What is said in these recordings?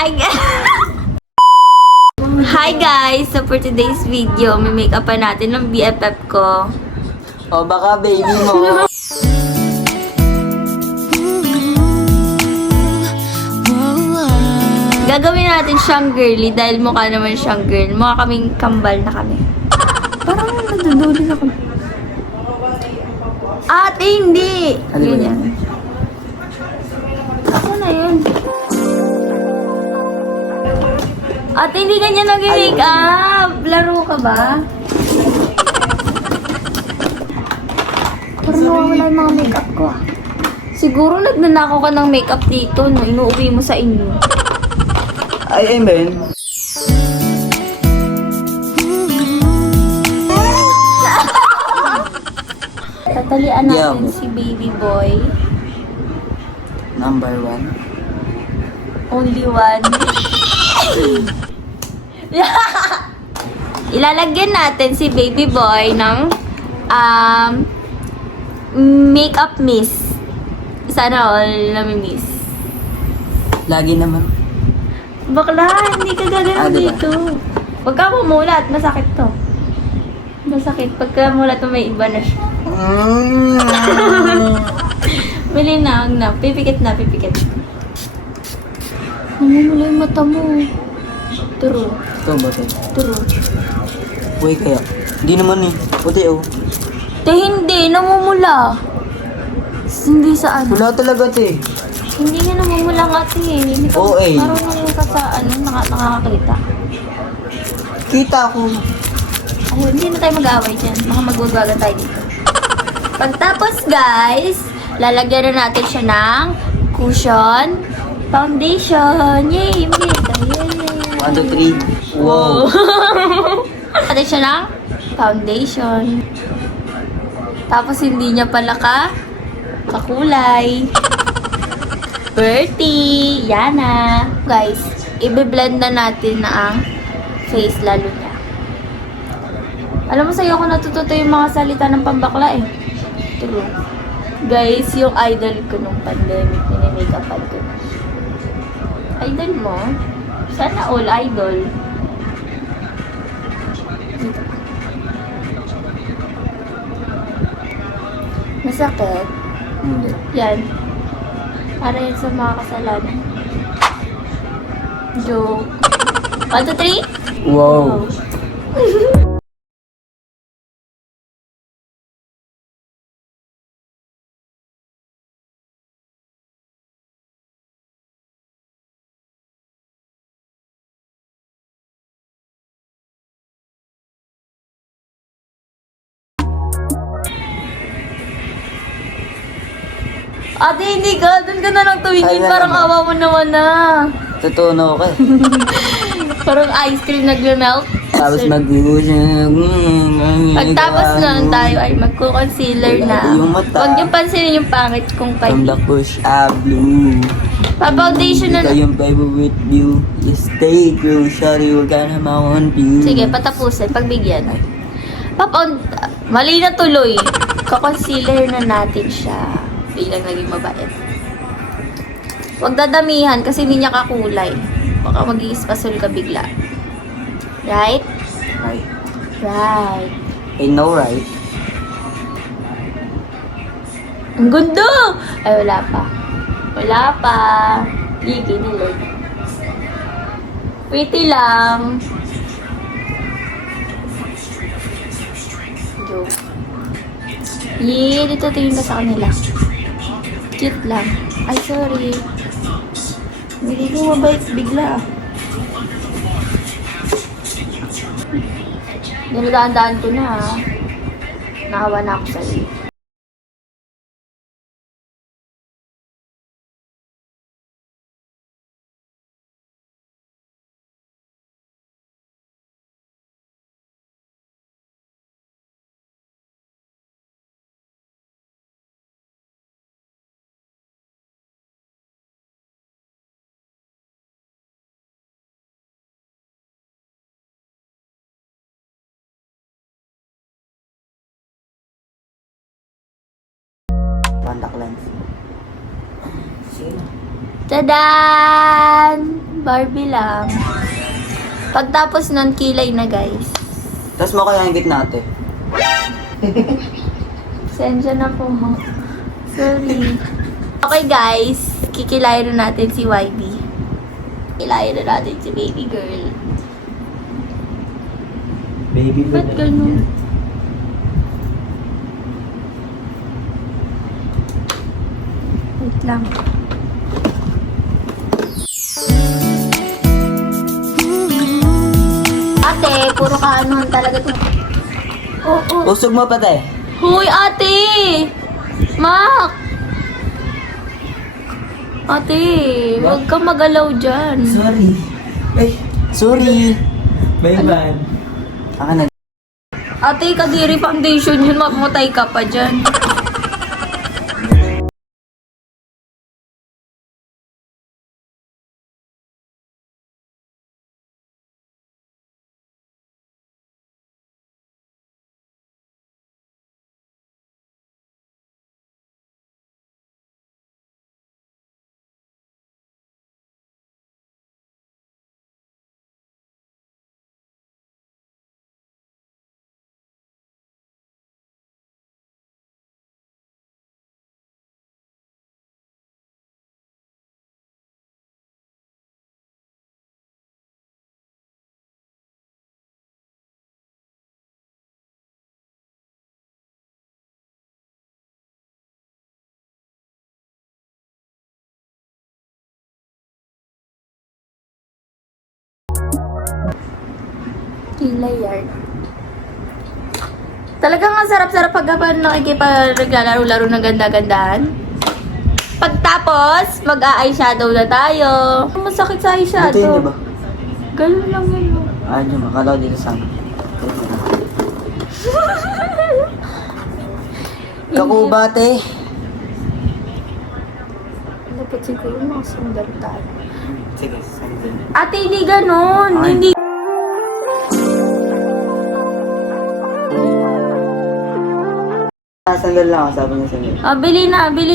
Hi guys! So for today's video, may make-up pa natin ng BFF ko. O baka baby mo. Gagawin natin siyang girly dahil mukha naman siyang girl. Mukha kaming kambal na kami. Parang nadudulin ako. Ate, hindi! Ano ba yan? Ako na yun. Ate, hindi ganyan nag-make up. Laro ka ba? Parang nawawala yung mga make up ko. Siguro nagnanakaw ka ng make up dito, no? Inuuwi mo sa inyo. Ay, amen. Tatalian natin Yeah. si baby boy. Number 1. Only one. Ilalagyan natin si baby boy ng makeup mist. Sana all nami-miss. Lagi naman. Bakla, hindi ka gagawin Diba? dito. Huwag ka mumulat, masakit to. Masakit. Pagka mulat mo may iba na siya. Bili na, huwag na. Pipikit na, pipikit. Namumula yung mata mo. Turo. Ito ba ito? Turo. Uy, kaya. Hindi naman eh. Puti oh. Te, hindi. Namumula. Hindi sa ano. Wala talaga ito eh. Hindi nga namumula nga ate eh. Hindi ka Oo, eh. marunong ka sa ano, nakakakita. Kita ko. Ayun, hindi na tayo mag-aaway dyan. Baka magwagwagan tayo dito. Pagtapos guys, lalagyan na natin siya ng cushion, foundation. Yay! Yay! Yay! 1, 2, 3. Wow. Natin siya ng foundation. Tapos hindi niya pala kakulay. Bertie! Yan na. Guys, i-blend na natin na ang face lalo niya. Alam mo sa'yo ako natututo yung mga salita ng pambakla eh. True. Guys, yung idol ko nung pandemic, nini-make-upan ko. Idol mo? Sana all idol. Masakit? Yan. Para yan sa mga kasalanan. Joke. 1, 2, 3? Wow. Ate, hindi ka. Doon ka na lang tumingin. Ay, Parang naman. awa mo naman na. Totoo na ako eh. Parang ice cream nagme-melt. Tapos mag-uusap. Pagtapos nun tayo ay magko-concealer na. Yung mata. Huwag niyong pansinin yung pangit kong From the pagi. push up blue. Pa-foundation na. Ikaw yung favorite view. You stay true, shawty, huwag ka na ma-confuse. Sige, patapusin. Pagbigyan. Mali na tuloy. Ka-concealer na natin siya. Bilang naging mabait. Huwag dadamihan kasi hindi niya kakulay. Baka mag-i-spasol ka bigla. Right? Right. Right. I know, right? Ang gundo! Ay, wala pa. Wala pa. Gigi ni Lord. Pretty lang. Joke. Yee, dito tingin ka sa kanila. Cute lang. Ay, sorry. Hindi ko mabait bigla. Dinadaan-daan ko na ha. Nakawa na ako sa'yo. Contact lens. Sige. Tadaan! Barbie lang. Pagtapos nun, kilay na guys. Tapos mo kaya yung gitna ate. Sensya na po mo. Sorry. Okay guys, kikilayin na natin si YB. Kilayin na natin si baby girl. Baby Ba't ganun? Wait lang. Ate, puro ka anuhan talaga to. Oo. Usog mo pa te. Hoy, ate! Mak! Ate, huwag ka magalaw dyan. Sorry. Ay, sorry. Bye-bye. Aka na. Ate, kadiri foundation yun, magmutay ka pa dyan. Kilay yard. Talagang ang sarap-sarap pag nakikipaglalaro-laro ng ganda-gandahan. Pagtapos, mag-a-eyeshadow na tayo. Masakit sa Dito yun, eyeshadow. diba? Ganun lang yun. Ay, di ba? Kala ko dito sa amin. Kakubate. Dapat siguro mga sundal tayo. Sige, sandal. Ate, hindi ganun. Ay. Hindi. Sandal lang ako, sabi niya sandal. Ah, bili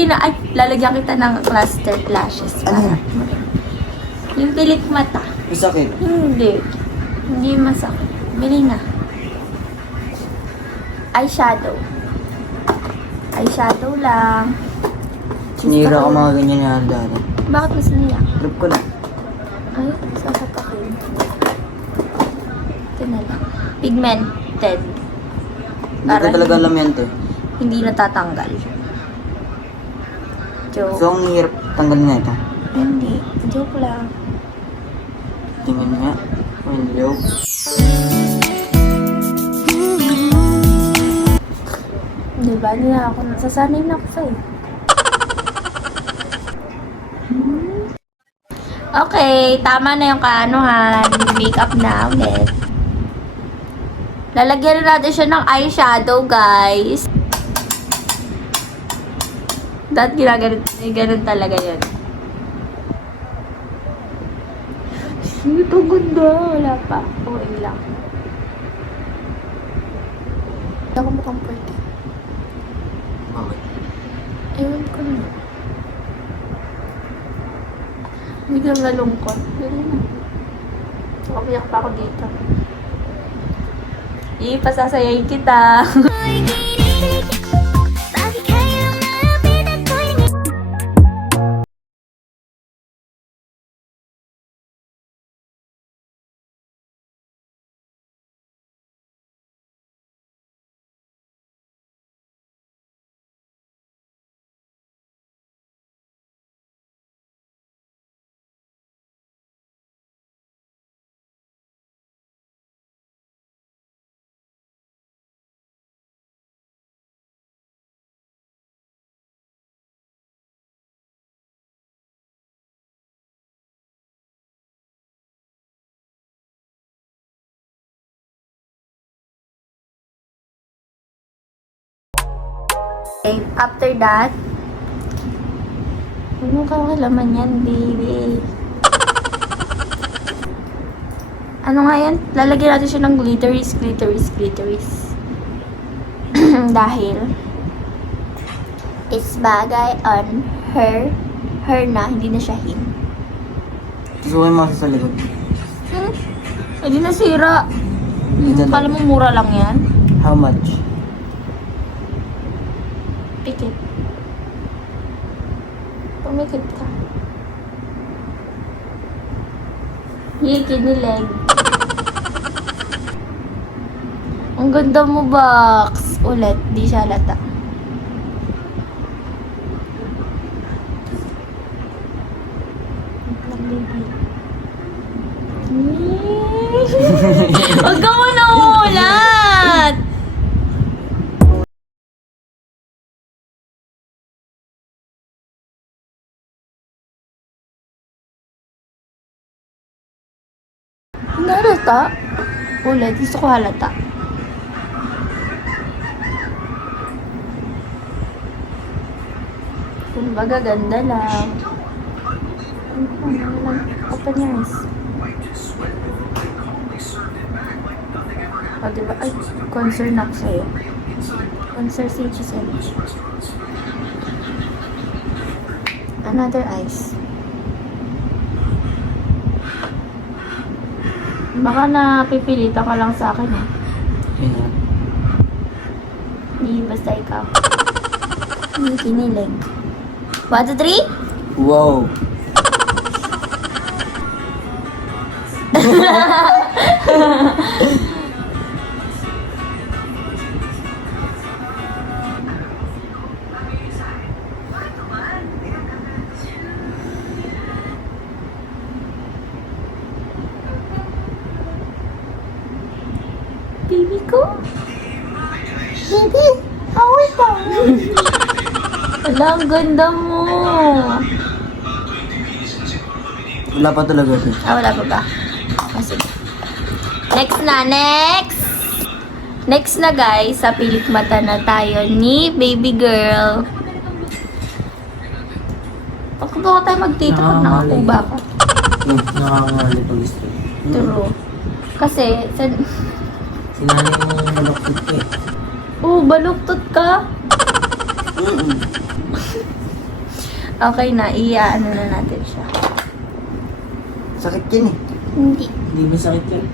na. Ay, lalagyan kita ng cluster lashes. Ano yan? Yung pilik mata. May sakit. Hindi. Hindi masakit. Bili na. Eyeshadow. Eyeshadow lang. Sinira ko mga ganyan na dati. Bakit mas niya? Trip ko na. Ay, sasapakin. Ito na lang. Pigmented. Hindi ko talaga alam yan, te. Hindi natatanggal. Joke. So, ang hirap tanggalin na ito. Hindi. Joke lang. Tingnan nga. Hello. Diba? Hindi na ako. Nasasanay na ako sa'yo. Okay, tama na yung kaanuhan. Makeup na ulit. Lalagyan na natin siya ng eyeshadow, guys. Dahil ganun talaga yun. Ito ganda. Wala pa. Okay lang. Hindi ako mukhang pwede. Bakit? Ewan ko na. Biglang nalungkot. Dali na. Nakabiyak pa ako dito. Ipasasayayin kita. Okay, after that, ano laman yan, baby? Ano nga yan? Lalagyan natin siya ng glitteries. Dahil, is bagay on her na, hindi na siya him. Gusto ko yung mga sa likod. Eh di nasira. Kala mo mura lang yan? How much? Pikit. Pumikit ka. Kinileg. Ang ganda mo, Box. Ulit, di siya halata. Wait lang, baby. Huwag ka mo nauulat! Hindi halata. Ulit, gusto ko halata. Kumbaga, ganda lang. Open your eyes. O, diba? Ay, concern ako sa'yo. Concern si Giselle. Another eyes. Baka napipilitan ka lang sa akin, eh. Ayan. Hindi, basta ikaw. Hindi kinilig. 1, 2, 3? Wow. Baby ko? Baby, away pa. Wala, ang ganda mo. Wala pa talaga siya. Wala pa ba? Sige. Next na, next! Next na guys, sa pilik mata na tayo ni baby girl. Baka ba tayo magtito pag nakakuba ka? Nakakangali pag gusto. True. Kasi, Sinanay mo maluktot ka eh. baluktot ka? Okay na, ano na natin siya. Sakit yan eh. Hindi. Hindi ba sakit yan?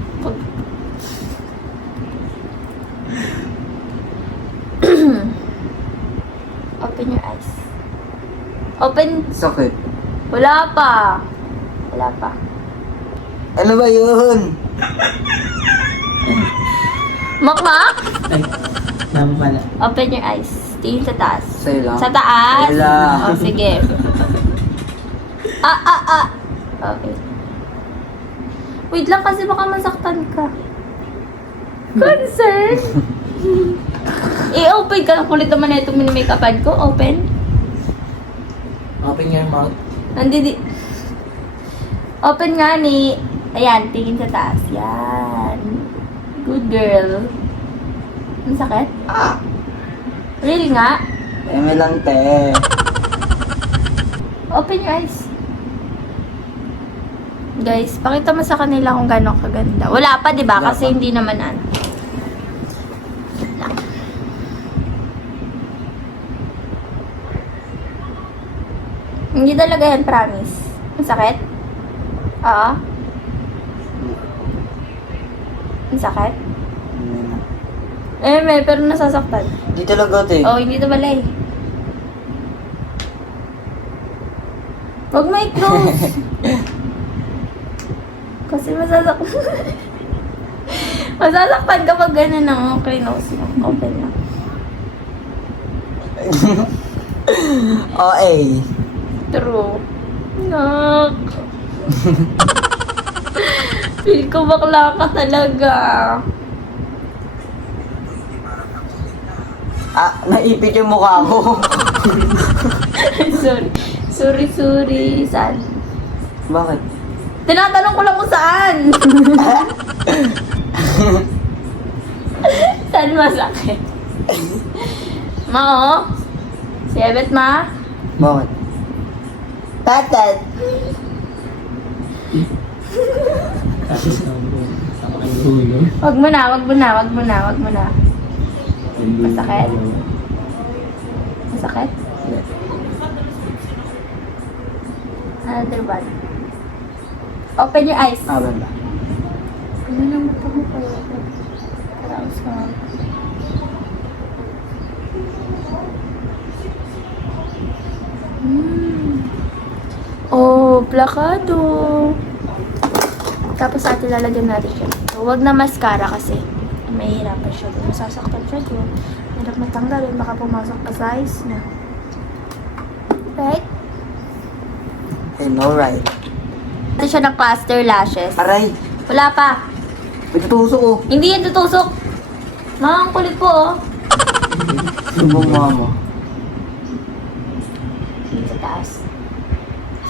Open your eyes. Open. Sakit. Wala pa. Wala pa. Ano ba yun? Makmak? Ay, naman pala. Open your eyes. Tingin sa taas. Sa'yo lang. Sa taas? Sa'yo lang. O, sige. Okay. Wait lang kasi baka masaktan ka. Concern? I-open ka. Kulit naman na itong mini-makeupan ko. Open. Open your mouth. Nandidi. Open nga ni. Ayan, tingin sa taas. Yan. Good girl. Ang sakit? Really nga? Eme lang te. Open your eyes. Guys, pakita mo sa kanila kung gano'ng kaganda. Wala pa, di ba? Wala Kasi pa. hindi naman ano. Lang. Hindi talaga yan, promise. Ang sakit? Oo. Ang sakit? May, pero nasasaktan. Di talaga te. Oh, hindi ito balay. Huwag mo i-close. Kasi masasaktan. Masasaktan kapag gano'n na. Okay, nose mo. Open na. OA. True. Nak. Feel ko bakla ka talaga. Naipit yung mukha ko. Sorry. Saan? Bakit? Tinatanong ko lang kung saan. Saan masakit? Ma, oh. Siyabet, ma. Bakit? Tatat. Wag mo na. Masakit? Masakit? Another one. Open your eyes. Banda. Ano na mata mo po? Paraos ka. Oh, plakado. Tapos atin lalagyan natin siya. So, wag na mascara kasi mahihirapan siya. Masasaktan siya doon. Hirap matanggalin. Baka pumasok pa sa eyes niya. Right? I know, right? Ito siya ng cluster lashes. Aray! Wala pa. May tutusok ko. Hindi yan tutusok. Mga ang kulit po, oh. Subong mo. Sa taas.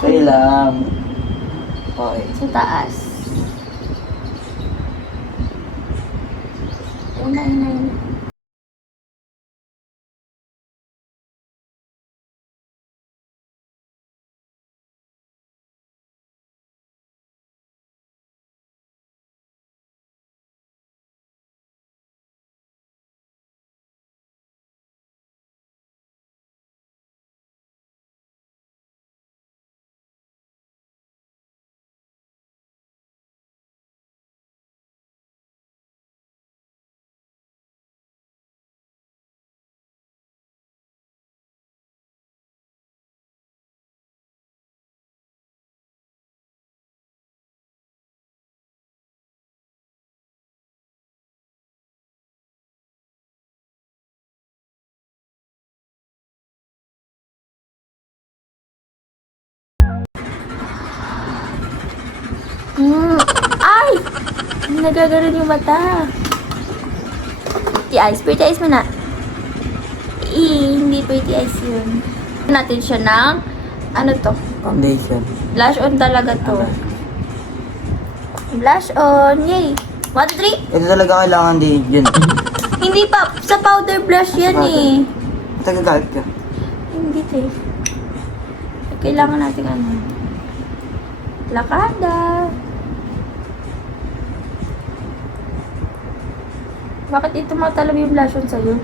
Sa'yo lang. Okay. Sa taas. Una, una, una. Ay! Nagaganon yung mata. Pretty eyes. Pretty eyes mo na. Hindi pretty eyes yun. Natin siya ng, ano to? Foundation. Blush on talaga to. Okay. Blush on. Yay! 1, 2, 3. Ito talaga kailangan din yun. Hindi pa. Sa powder blush yan eh. Tagagalit ka. Hindi te. Kailangan natin ano. Lakada. Bakit ito matalab yung blush on sa'yo?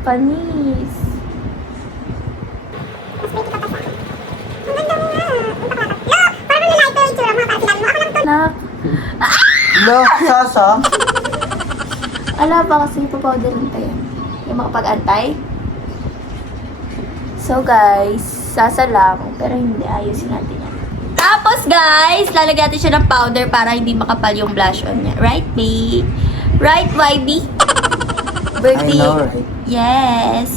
Panis. Nak. Lo, sasa. Ala ba kasi ipapowderin tayo? Yung makapag-antay? So guys, sasa lang. Pero hindi, ayusin natin yan. Tapos guys, lalagyan natin siya ng powder para hindi makapal yung blush on niya. Right, babe? Right, YB? Birthday. I know, right? Yes.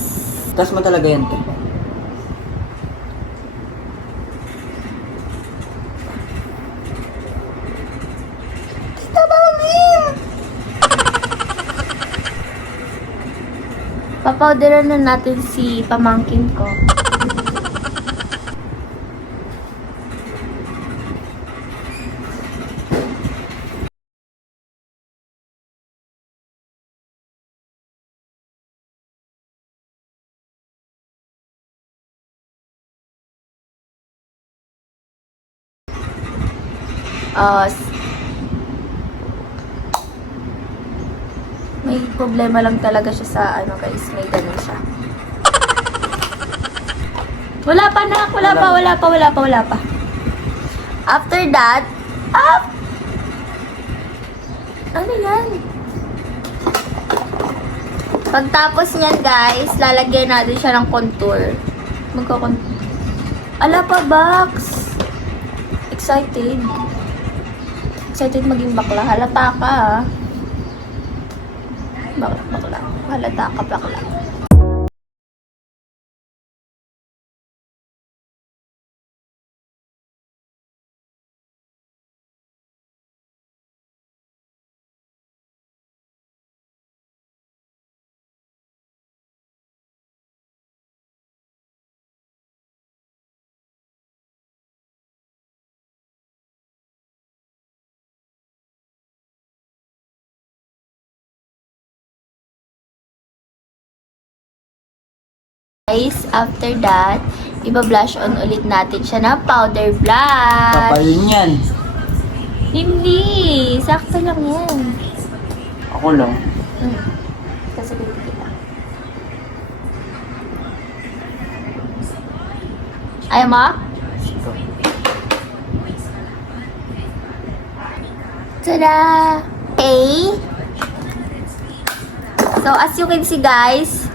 Tas mo talaga yan, te. Papowderan na natin si pamangkin ko. May problema lang talaga siya sa ano guys, may ganun siya. Wala pa na, wala pa. After that, ano yan? Pagtapos niyan guys, lalagyan natin siya ng contour. Ala pa, box! Excited. Excited maging bakla. Halata ka, ah. Bakla. Halata ka, bakla. Guys, after that, iba-blush on ulit natin siya na powder blush. Kapalin yan. Hindi, sakto lang yan. Ako lang. Sasabihin kita. Ayaw mo? Ito. Tada! Okay. So, as you can see, guys,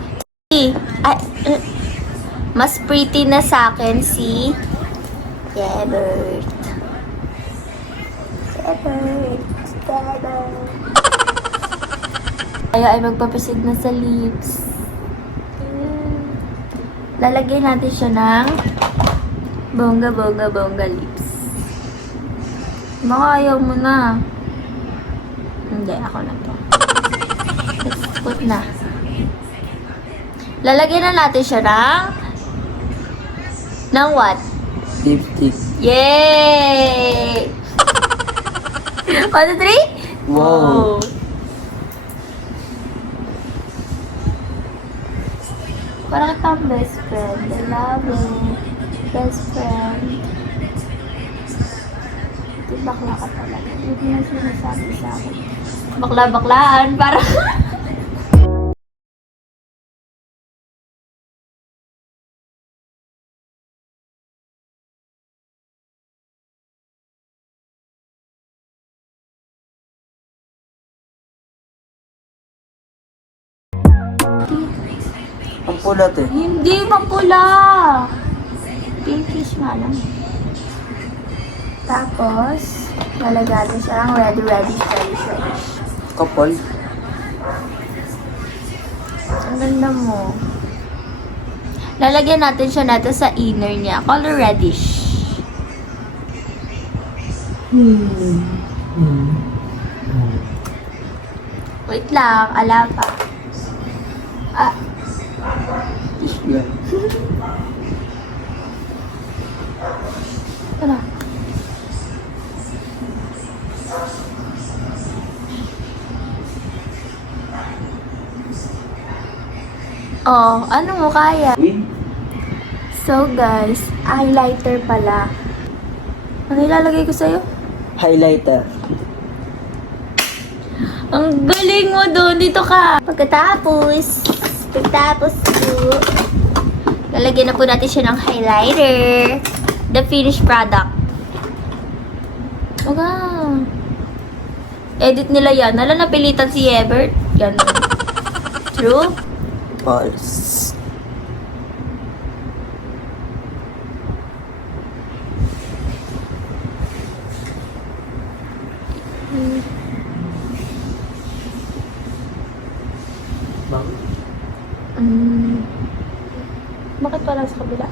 mas pretty na sa akin si Ebert. Tayo ay magpapasid na sa lips. Lalagyan natin siya ng bongga lips. Baka ayaw mo na. Hindi, ako na to. Let's put na. Lalagyan na natin siya ng what? Lipstick. Yay! 1, 2, 3? Wow. Parang kitang best friend. I love it. Best friend. Di bakla ka talaga. Hindi mo sinasabi sa akin. Bakla-baklaan. Parang... Ang pula to eh. Hindi mapula. Pinkish nga lang. Tapos, lalagyan siya ng reddish. Kapal. Ang ganda mo. Lalagyan natin siya natin sa inner niya. Color reddish. Wait lang. Ala pa. Ah, Yeah. ano? Oh, ano mo kaya? Win. So guys, highlighter pala. Ano ilalagay ko sa'yo? Highlighter. Ang galing mo doon. Dito ka. Pagkatapos po, lalagyan na po natin siya ng highlighter. The finished product. Wow. Edit nila yan. Nala napilitan si Ebert. Ganun. True? False. Bakit pala sa kabila?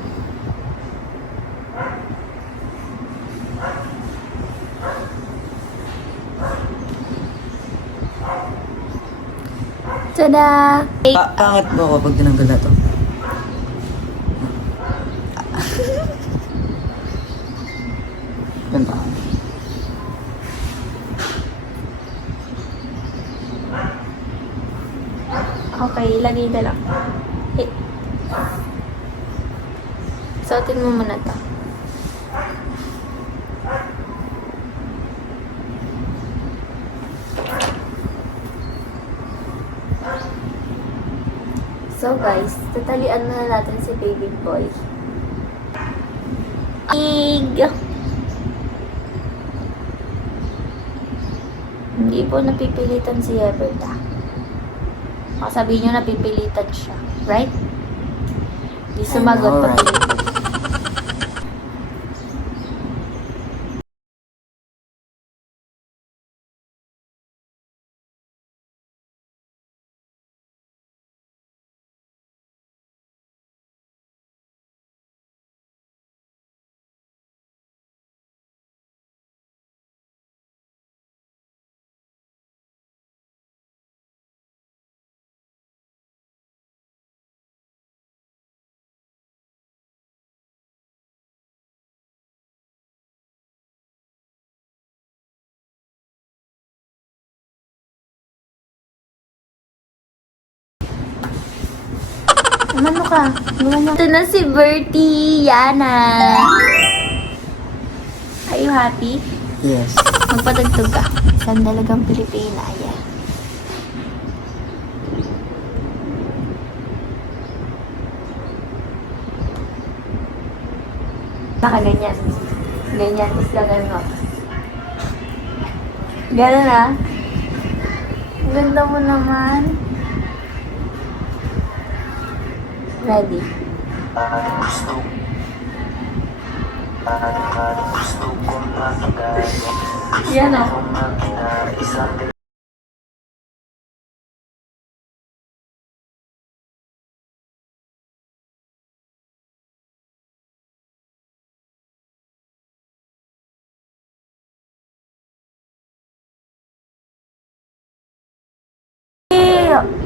Tada! Pangit mo ako pag tinanggal na to. Ganda. Okay, ilagay na lang. Eh. Suotin mo muna to. So guys, tatalian na natin si baby boy. Hindi po napipilitan si Ebert ah. Baka sabihin nyo napipilitan siya. Right? Hindi sumagot know, pa. right? Ano ka? Ito na si Bertie, Yana. Are you happy? Yes. Magpatagtog ka. Saan dalagang Pilipina, yeah. Baka ganyan. Ganyan, is gagawin mo. Ganun ah. Ang ganda mo naman. Ready? Yan o.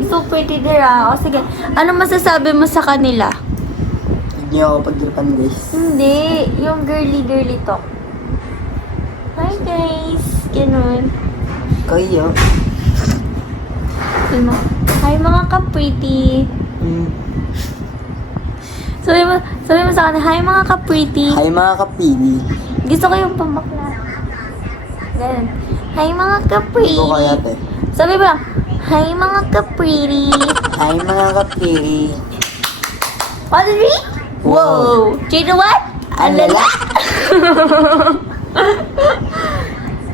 So pretty there ah. O sige, ano masasabi mo sa kanila? Hindi ako pagdiripan guys. Hindi, yung girly talk. Hi guys! Ganun. Kayo. Ano? Hi mga ka-pretty. Mm. Sabi mo sa kanila, hi mga ka-pretty. Hi mga kapili. Gusto ko yung pamakla. Ganun. Hi mga ka-pretty. Ito kaya te. Sabi mo lang, hi mga ka-pretty. Hi mga kapili. Audrey? Whoa! Do you know what? Alala!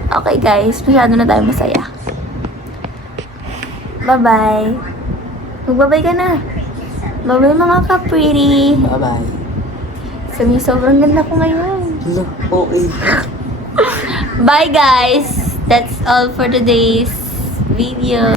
Okay guys, masyado na tayo masaya. Bye-bye. Magbabay ka na. Bye-bye mga ka-pretty. Bye bye. Sobrang ganda ko ngayon. Hello. Okay. Bye guys! That's all for today's video.